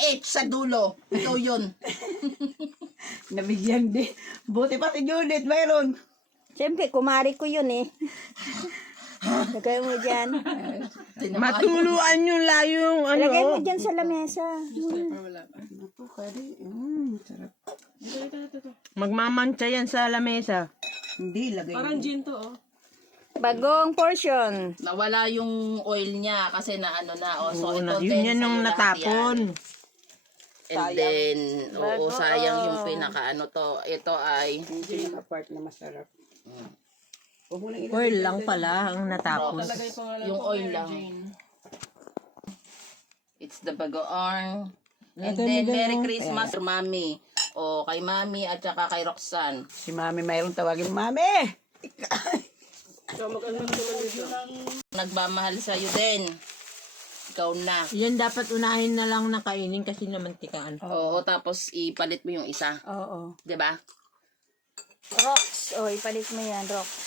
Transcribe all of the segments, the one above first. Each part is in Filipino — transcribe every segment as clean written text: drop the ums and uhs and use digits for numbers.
H sa dulo. Ikaw yun. Nabigyan din. Buti pa si Judith, mayroon. Siyempre, kumari ko yun eh. Lagay mo dyan. Matuluan nyo yung ano. Lagay mo dyan sa lamesa. Ito, kari. Sarap. Magmamantsa yan sa lamesa. Hindi, lagay. Parang gin to, oh. Bagong portion. Nawala yung oil niya kasi na ano na. Oh, so Oo, ito yun din yan yung sa'yo lahat natapon. yan. And then, oo, Bago. sayang yung pinaka-ano to. Ito ay Hindi yung part na masarap. Huwag mo lang ilagay. Oil lang pala ang natapon. Talagay pangalan yung ko, oil Mary lang. Jane. It's the bagoong. And Ito, then, nila, Merry no? Christmas, Mami. O, kay Mami at saka kay Roxanne. Si Mami, mayroong tawagin, Mami! So, mag-ano naman dito. Nagmamahal sa'yo din. Ikaw na. Yan dapat unahin na lang nakainin kasi namantikaan. Oo, tapos ipalit mo yung isa. Oo. 'Di ba? Rocks. O, ipalit mo yan, rocks.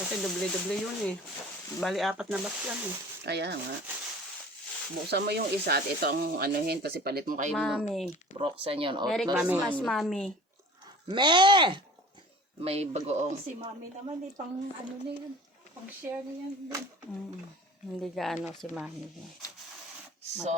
Kasi doble-doble yun eh. Bali, 4 na box yan eh. Kaya nga. Buksan mo yung isa at ito ang anuhin, tapos ipalit mo kay Mami. Roxanne yun. O, Merry plus Christmas, Mami. Me! may bagoong. Si Mami naman, pang ano na yun, pang share na yan. Hindi gaano si Mami. So,